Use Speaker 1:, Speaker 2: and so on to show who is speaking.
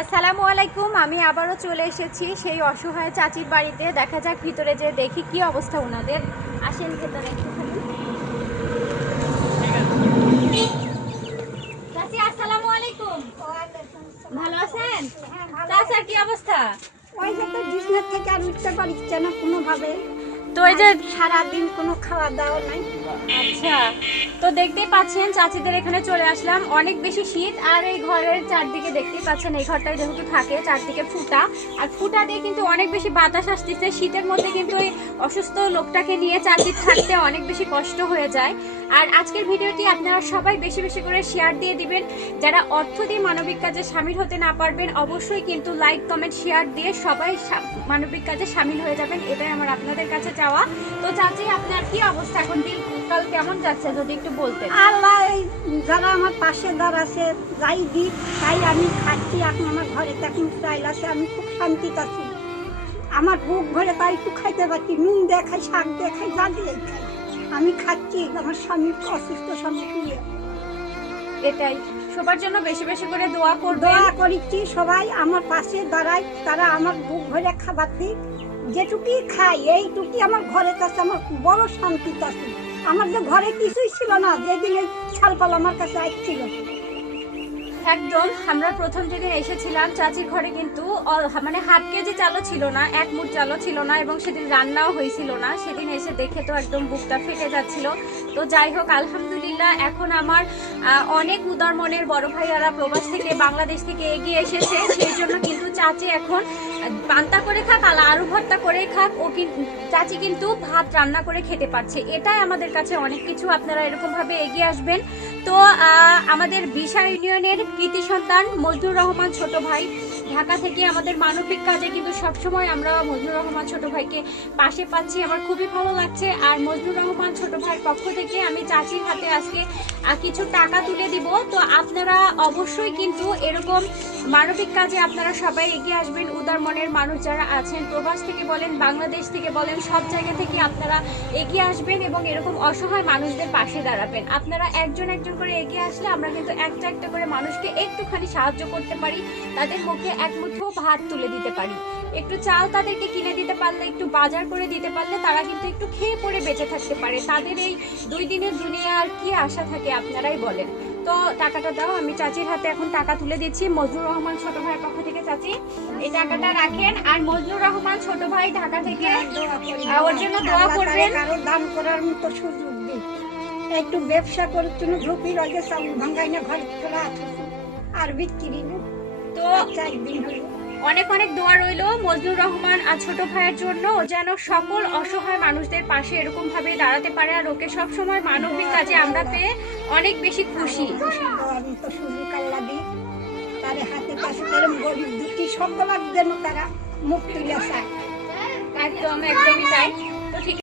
Speaker 1: আসসালামু আলাইকুম আমি আবারও চলে এসেছি সেই অসহায় চাচির বাড়িতে। দেখা যাক ভিতরে যে দেখি কি অবস্থা ওনাদের। আসেন ভেতরে চাচি আসসালামু আলাইকুম। ভালো আছেন? চাচার কি অবস্থা?
Speaker 2: ওই যে তো থেকে আর উঠতে পারছে না কোনোভাবে।
Speaker 1: তো এই যে
Speaker 2: সারাদিন কোনো খাওয়া দাওয়া নাই।
Speaker 1: আচ্ছা তো দেখতেই পাচ্ছেন চাচিদের এখানে চলে আসলাম। অনেক বেশি শীত, আর এই ঘরের চারদিকে দেখতেই পাচ্ছেন এই ঘরটায় যেহেতু থাকে, চারদিকে ফুটা। আর ফুটা দিয়ে কিন্তু অনেক বেশি বাতাস আসতেছে। শীতের মধ্যে কিন্তু এই অসুস্থ লোকটাকে নিয়ে চাচির থাকতে অনেক বেশি কষ্ট হয়ে যায়। আর আজকের ভিডিওটি আপনারা সবাই বেশি বেশি করে শেয়ার দিয়ে দিবেন। যারা অর্থ দিয়ে মানবিক কাজে সামিল হতে না পারবেন, অবশ্যই কিন্তু লাইক কমেন্ট শেয়ার দিয়ে সবাই মানবিক কাজে সামিল হয়ে যাবেন। এটাই আমার আপনাদের কাছে চাওয়া। তো চাচি, আপনার কি অবস্থা এখন দিনকাল কেমন যাচ্ছে যদি একটু বলতেন?
Speaker 2: আল্লাহ যারা আমার পাশে দাঁড়াছে যাই দিক, তাই আমি খাচ্ছি। এখন আমার ঘরে এখন চাইল আছে, আমি খুব শান্তিতে আছি। আমার বুক ভরে তাই একটু খাইতে পারছি, নুন দেখাই, শাক দেখাই, যা দিয়ে খাই। আমি খাচ্ছি আমার স্বামী অসুস্থ স্বামী শুয়ে।
Speaker 1: এটাই। সবার জন্য বেশি বেশি করে দোয়া করবে
Speaker 2: দোয়া করিছি সবাই আমার পাশে দাঁড়ায় তারা আমার বুক ভরে খাবার দিক। যেটুকুই খাই এইটুকুই আমার ঘরে কাছে আমার বড় শান্তি আছে। আমার যে ঘরে কিছুই ছিল না যেদিন এই ছালপাল আমার কাছে আসছিল
Speaker 1: একদম, আমরা প্রথম যেদিন এসেছিলাম, চাচির ঘরে কিন্তু মানে হাফ কেজি চালও ছিল না, এক মুঠ চালও ছিল না এবং সেদিন রান্নাও হয়েছিল না। সেদিন এসে দেখে তো একদম বুকটা ফেটে যাচ্ছিল। তো যাই হোক, আলহামদুলিল্লাহ এখন আমার অনেক উদার মনের বড় ভাইয়ারা প্রবাস থেকে বাংলাদেশ থেকে এগিয়ে এসেছে। সেই জন্য কিন্তু চাচি এখন পান্তা করে খাক আর আলু ভর্তা করে খাক, ও চাচি কিন্তু ভাত রান্না করে খেতে পারছে। এটাই আমাদের কাছে অনেক কিছু। আপনারা এরকমভাবে এগিয়ে আসবেন। তো আমাদের বিশা ইউনিয়নের কৃতি সন্তান মজদুর রহমান ছোট ভাই ঢাকা থেকে আমাদের মানবিক কাজে কিন্তু সবসময় আমরা মজনুর রহমান ছোট ভাইকে পাশে পাচ্ছি। আমার খুবই ভালো লাগছে। আর মজনুর রহমান ছোট ভাইয়ের পক্ষ থেকে আমি চাচির হাতে আজকে কিছু টাকা তুলে দিব। তো আপনারা অবশ্যই কিন্তু এরকম মানবিক কাজে আপনারা সবাই এগিয়ে আসবেন। উদার মনের মানুষ যারা আছেন, প্রবাস থেকে বলেন, বাংলাদেশ থেকে বলেন, সব জায়গা থেকে আপনারা এগিয়ে আসবেন এবং এরকম অসহায় মানুষদের পাশে দাঁড়াবেন। আপনারা একজন একজন করে এগিয়ে আসলে আমরা কিন্তু একটা একটা করে মানুষকে একটুখানি সাহায্য করতে পারি। তাদের মুখে এক মুঠো ভাত তুলে দিতে পারি। একটু চাল তাদেরকে কিনে দিতে পারলে একটু বাজার করে দিতে পারলে তারা কিন্তু একটু খেয়ে পড়ে বেঁচে থাকতে পারে। তাদের এই দুই দিনের দুনিয়া আর কি আশা থাকে আপনারাই বলেন। তো টাকাটা দাও আমি চাচির হাতে এখন টাকা তুলে দিচ্ছি। মজনুর রহমান ছোট ভাইয়ের পক্ষ থেকে চাচি এই টাকাটা রাখেন। আর মজনুর রহমান ছোট ভাই ঢাকা থেকে ওর জন্য দোয়া করবেন।
Speaker 2: কারও দান করার মতো সুযোগ একটু ব্যবসা করে তুমি ঝুঁকি রগে সব ভাঙ্গাই না ঘরে খোলা আর বিক্রি না
Speaker 1: তো অনেক অনেক দোয়া রইল মজনুর রহমান আর ছোট ভাইয়ের জন্য ও যেন সকল অসহায় মানুষদের পাশে এরকম ভাবে দাঁড়াতে পারে আর ওকে সব সময় মানবিক কাজে আমরা পেয়ে অনেক বেশি খুশি।
Speaker 2: তারে হাতে কাছে এরম গরিব দুঃখী সকলের যেন তারা মুখ চায়।
Speaker 1: একদম একদমই তাই। তো ঠিক